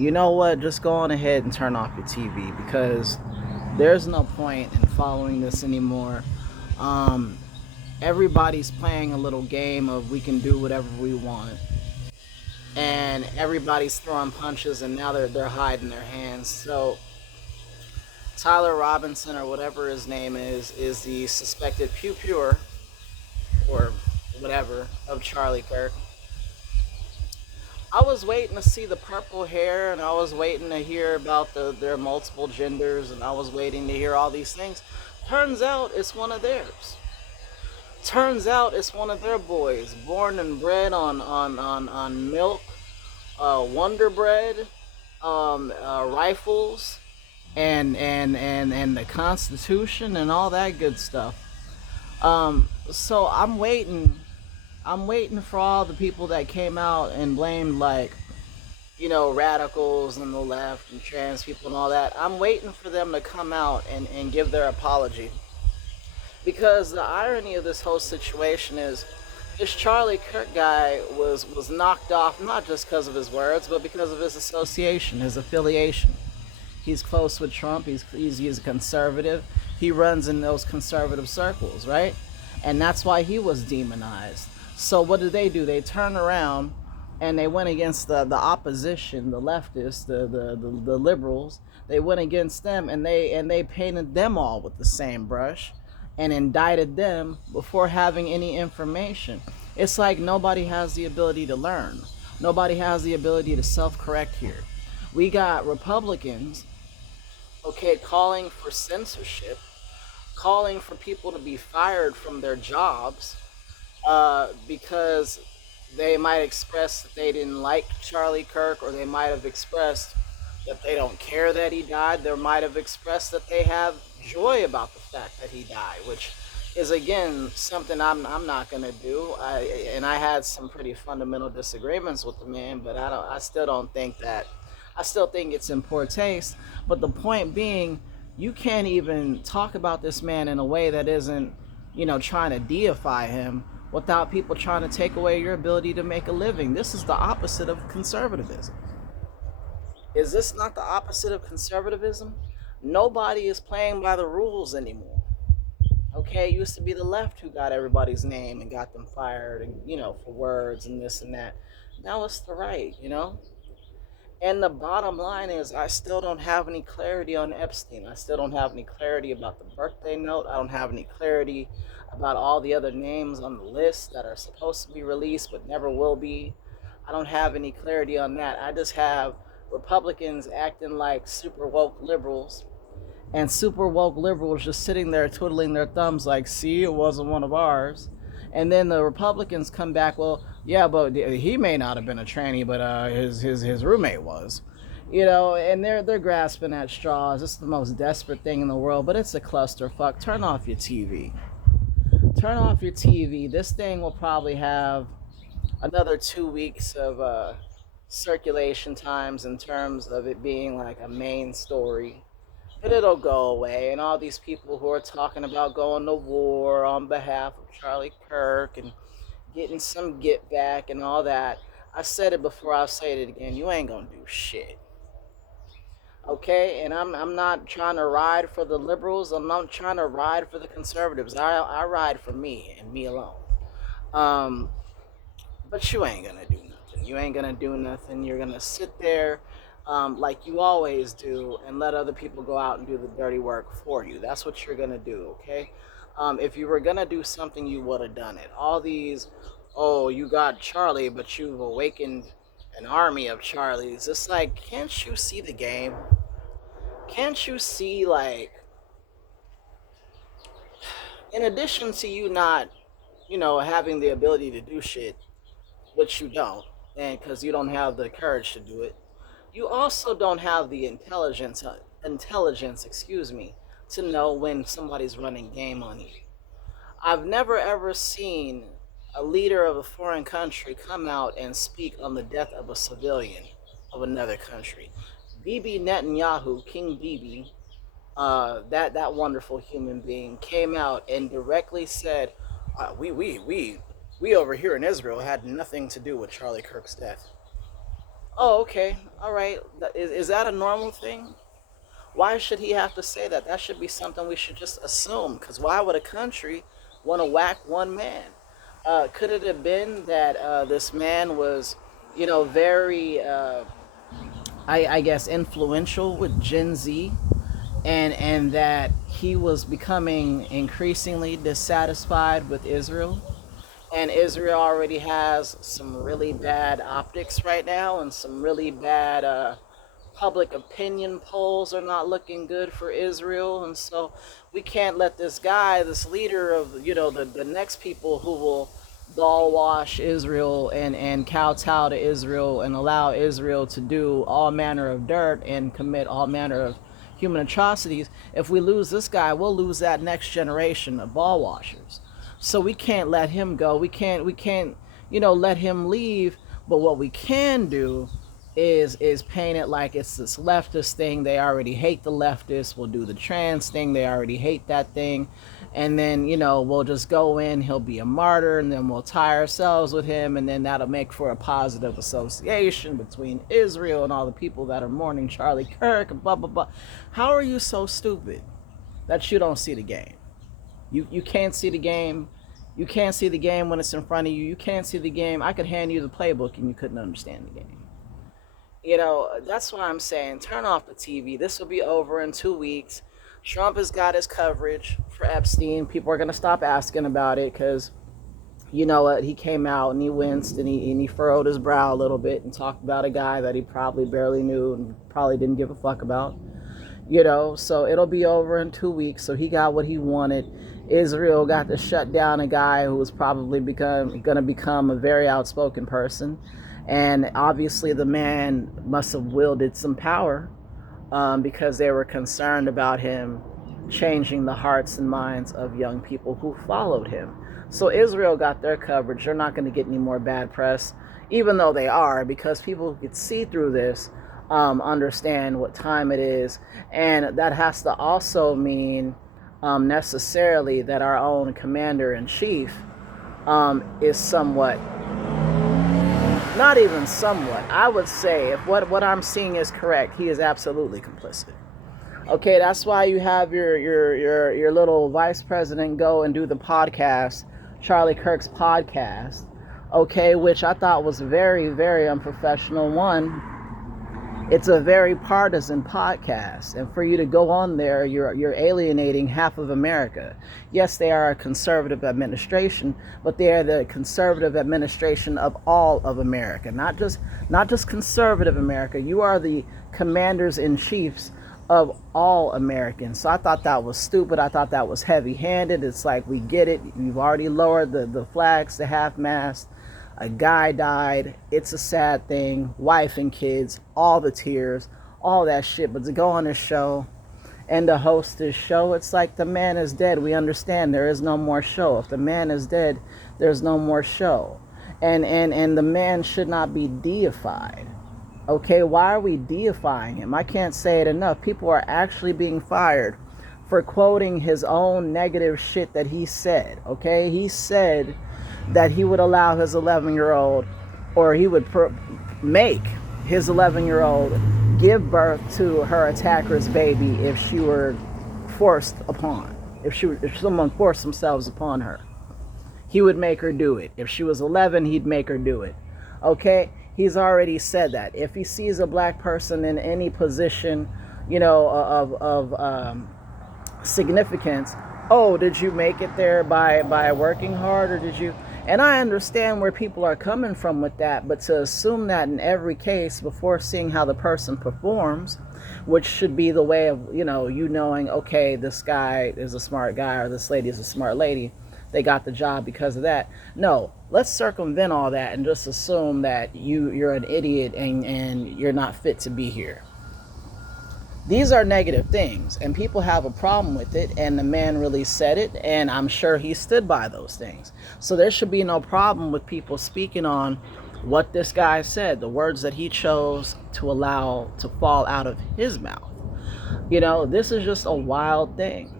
You know what? Just go on ahead and turn off your TV because there's no point in following this anymore. Um, Everybody's playing a little game of we can do whatever we want, and everybody's throwing punches, and now they're hiding their hands. So Tyler Robinson or whatever his name is the suspected pupil or whatever of Charlie Kirk. I was waiting to see the purple hair, and I was waiting to hear about their multiple genders, and I was waiting to hear all these things. Turns out it's one of theirs. Turns out it's one of their boys, born and bred on milk, Wonder Bread, rifles, and the Constitution and all that good stuff. So I'm waiting for all the people that came out and blamed like radicals and the left and trans people and all that. I'm waiting for them to come out and give their apology. Because the irony of this whole situation is this Charlie Kirk guy was knocked off not just because of his words, but because of his association, his affiliation. He's close with Trump. He's a conservative. He runs in those conservative circles, right? And that's why he was demonized. So what do? They turn around and they went against the opposition, the leftists, the liberals. They went against them and they painted them all with the same brush and indicted them before having any information. It's like nobody has the ability to learn. Nobody has the ability to self-correct here. We got Republicans, okay, calling for censorship, calling for people to be fired from their jobs because they might express that they didn't like Charlie Kirk, or they might have expressed that they don't care that he died. They might have expressed that they have joy about the fact that he died, which is again something I'm not gonna do. I had some pretty fundamental disagreements with the man, but I still don't think that. I still think it's in poor taste. But the point being, you can't even talk about this man in a way that isn't, trying to deify him without people trying to take away your ability to make a living. This is the opposite of conservatism. Is this not the opposite of conservatism? Nobody is playing by the rules anymore. Okay, it used to be the left who got everybody's name and got them fired, and for words and this and that. Now it's the right. And the bottom line is, I still don't have any clarity on Epstein. I still don't have any clarity about the birthday note. I don't have any clarity about all the other names on the list that are supposed to be released but never will be. I don't have any clarity on that. I just have Republicans acting like super woke liberals, and super woke liberals just sitting there twiddling their thumbs like, see, it wasn't one of ours. And then the Republicans come back, well, yeah, but he may not have been a tranny, but his roommate was. And they're grasping at straws. It's the most desperate thing in the world, but it's a clusterfuck. Turn off your TV. Turn off your TV. This thing will probably have another 2 weeks of circulation times in terms of it being like a main story, but it'll go away. And all these people who are talking about going to war on behalf of Charlie Kirk and getting some get back and all that, I said it before, I'll say it again, you ain't gonna do shit. Okay, and I'm not trying to ride for the liberals. I'm not trying to ride for the conservatives. I ride for me and me alone. Um, but you ain't gonna do nothing. You ain't gonna do nothing. You're gonna sit there like you always do and let other people go out and do the dirty work for you. That's what you're gonna do, okay? If you were gonna do something, you would have done it. All these, oh, you got Charlie, but you've awakened an army of Charlies. It's like, can't you see the game? Can't you see, like, in addition to you not, having the ability to do shit, which you don't, and because you don't have the courage to do it, you also don't have the intelligence, excuse me, to know when somebody's running game on you. I've never ever seen a leader of a foreign country come out and speak on the death of a civilian of another country. Bibi Netanyahu, King Bibi, that wonderful human being, came out and directly said, we over here in Israel had nothing to do with Charlie Kirk's death. Oh, okay. All right. Is that a normal thing? Why should he have to say that? That should be something we should just assume. Because why would a country want to whack one man? Could it have been that this man was, very, I guess, influential with Gen Z, and that he was becoming increasingly dissatisfied with Israel? And Israel already has some really bad optics right now, and some really bad public opinion polls are not looking good for Israel. And so we can't let this guy, this leader of, the next people who will ball wash Israel and kowtow to Israel and allow Israel to do all manner of dirt and commit all manner of human atrocities. If we lose this guy, we'll lose that next generation of ball washers. So we can't let him go. We can't let him leave. But what we can do is paint it like it's this leftist thing. They already hate the leftists. We'll do the trans thing. They already hate that thing. And then, we'll just go in, he'll be a martyr, and then we'll tie ourselves with him, and then that'll make for a positive association between Israel and all the people that are mourning Charlie Kirk and blah blah blah. How are you so stupid that you don't see the game? You can't see the game. You can't see the game when it's in front of you. You can't see the game. I could hand you the playbook and you couldn't understand the game. That's why I'm saying turn off the TV. This will be over in 2 weeks. Trump has got his coverage for Epstein. People are going to stop asking about it because, you know what, he came out and he winced and he furrowed his brow a little bit and talked about a guy that he probably barely knew and probably didn't give a fuck about. So it'll be over in 2 weeks. So he got what he wanted. Israel got to shut down a guy who was probably going to become a very outspoken person. And obviously the man must have wielded some power because they were concerned about him changing the hearts and minds of young people who followed him. So Israel got their coverage. They're not going to get any more bad press, even though they are, because people who could see through this understand what time it is. And that has to also mean necessarily that our own commander-in-chief is somewhat, not even somewhat, I would say, if what I'm seeing is correct, he is absolutely complicit. Okay, that's why you have your little vice president go and do the podcast, Charlie Kirk's podcast, okay, which I thought was very, very unprofessional. One, it's a very partisan podcast, and for you to go on there, you're alienating half of America. Yes, they are a conservative administration, but they are the conservative administration of all of America, not just conservative America. You are the commanders in chiefs of all Americans. So I thought that was stupid. I thought that was heavy-handed. It's like, we get it. You've already lowered the flags to half-mast. A guy died. It's a sad thing. Wife and kids, all the tears, all that shit. But to go on a show and to host this show, it's like the man is dead. We understand there is no more show. If the man is dead, there's no more show. And the man should not be deified. Okay, why are we deifying him? I can't say it enough. People are actually being fired for quoting his own negative shit that he said. Okay, he said that he would allow his 11-year-old, or he would make his 11-year-old give birth to her attacker's baby if she were forced upon, if someone forced themselves upon her. He would make her do it. If she was 11, he'd make her do it. Okay? He's already said that. If he sees a black person in any position, of significance, oh, did you make it there by working hard, or did you? And I understand where people are coming from with that, but to assume that in every case before seeing how the person performs, which should be the way of, you knowing, okay, this guy is a smart guy or this lady is a smart lady, they got the job because of that. No, let's circumvent all that and just assume that you're an idiot and you're not fit to be here. These are negative things, and people have a problem with it, and the man really said it, and I'm sure he stood by those things. So there should be no problem with people speaking on what this guy said, the words that he chose to allow to fall out of his mouth. This is just a wild thing.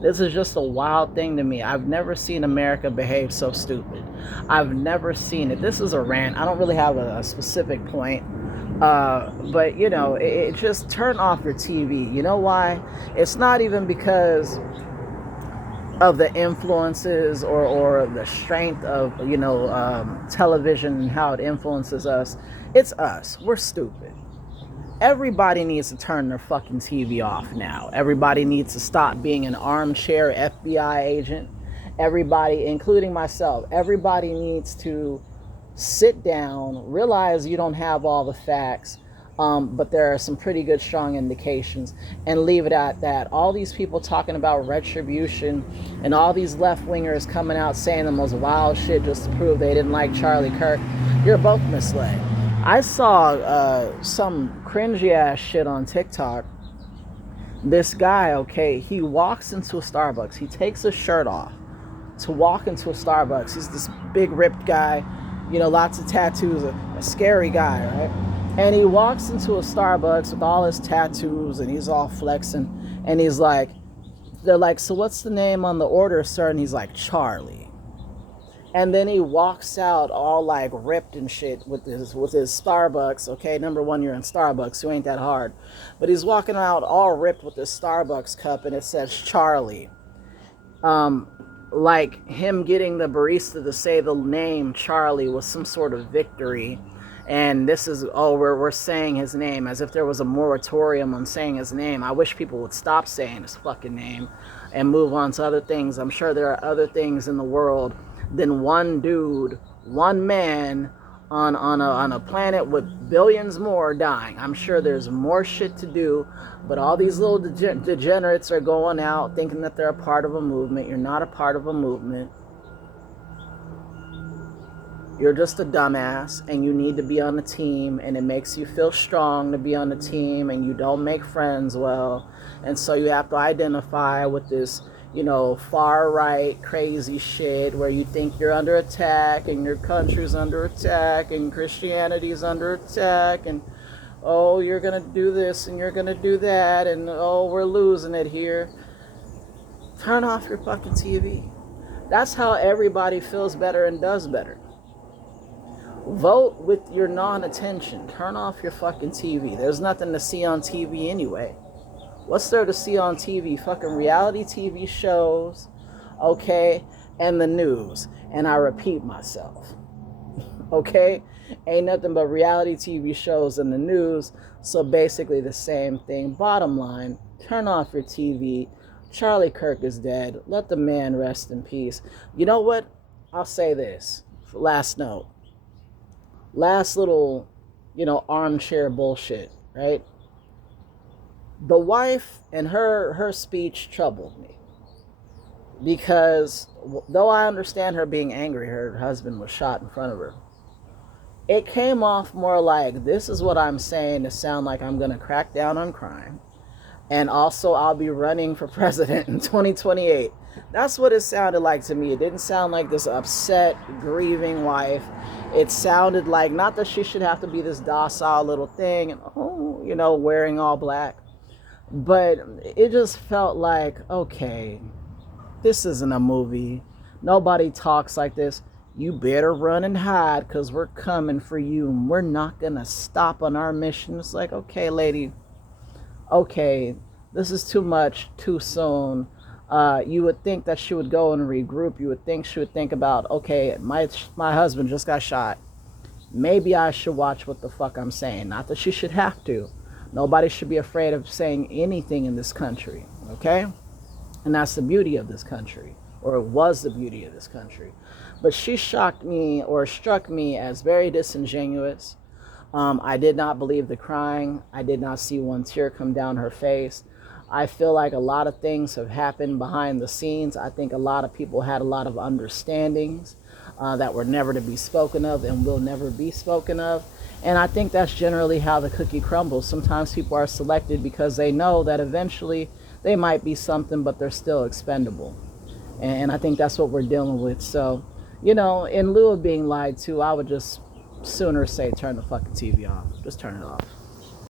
This is just a wild thing to me. I've never seen America behave so stupid. I've never seen it. This is a rant. I don't really have a specific point, But it just turn off your TV. You know why? It's not even because of the influences or the strength of television and how it influences us. It's us. We're stupid. Everybody needs to turn their fucking TV off now. Everybody needs to stop being an armchair FBI agent. Everybody, including myself, everybody needs to sit down, realize you don't have all the facts, but there are some pretty good, strong indications, and leave it at that. All these people talking about retribution and all these left-wingers coming out saying the most wild shit just to prove they didn't like Charlie Kirk, you're both misled. I saw some cringy ass shit on TikTok. This guy, okay, he walks into a Starbucks. He takes his shirt off to walk into a Starbucks. He's this big ripped guy, lots of tattoos, a scary guy, right? And he walks into a Starbucks with all his tattoos and he's all flexing. And they're like, so what's the name on the order, sir? And he's like, Charlie. And then he walks out all like ripped and shit with his Starbucks. Okay, number one, you're in Starbucks, so ain't that hard. But he's walking out all ripped with his Starbucks cup and it says Charlie. Like him getting the barista to say the name Charlie was some sort of victory. And this is, we're saying his name as if there was a moratorium on saying his name. I wish people would stop saying his fucking name and move on to other things. I'm sure there are other things in the world than one dude, one man on a planet with billions more dying. I'm sure there's more shit to do, but all these little degenerates are going out thinking that they're a part of a movement. You're not a part of a movement. You're just a dumbass, and you need to be on the team, and it makes you feel strong to be on the team, and you don't make friends well, and so you have to identify with this, far right crazy shit where you think you're under attack, and your country's under attack, and Christianity's under attack, and you're gonna do this, and you're gonna do that, and we're losing it here. Turn off your fucking TV. That's how everybody feels better and does better. Vote with your non-attention. Turn off your fucking TV. There's nothing to see on TV anyway. What's there to see on TV? Fucking reality TV shows, okay, and the news. And I repeat myself, okay? Ain't nothing but reality TV shows and the news. So basically the same thing. Bottom line, turn off your TV. Charlie Kirk is dead. Let the man rest in peace. You know what? I'll say this. Last note. Last little, armchair bullshit, right? The wife and her speech troubled me. Because though I understand her being angry, her husband was shot in front of her. It came off more like, this is what I'm saying to sound like I'm going to crack down on crime. And also I'll be running for president in 2028. That's what it sounded like to me. It didn't sound like this upset, grieving wife. It sounded like, not that she should have to be this docile little thing and, wearing all black. But it just felt like, okay, this isn't a movie. Nobody talks like this. You better run and hide because we're coming for you and we're not going to stop on our mission. It's like, okay, lady, okay, this is too much, too soon. You would think that she would go and regroup. You would think she would think about, okay, my husband just got shot. Maybe I should watch what the fuck I'm saying. Not that she should have to. Nobody should be afraid of saying anything in this country, okay? And that's the beauty of this country, or it was the beauty of this country. But she shocked me, or struck me as very disingenuous. I did not believe the crying. I did not see one tear come down her face. I feel like a lot of things have happened behind the scenes. I think a lot of people had a lot of understandings that were never to be spoken of and will never be spoken of. And I think that's generally how the cookie crumbles. Sometimes people are selected because they know that eventually they might be something, but they're still expendable. And I think that's what we're dealing with. So, in lieu of being lied to, I would just sooner say turn the fucking TV off. Just turn it off.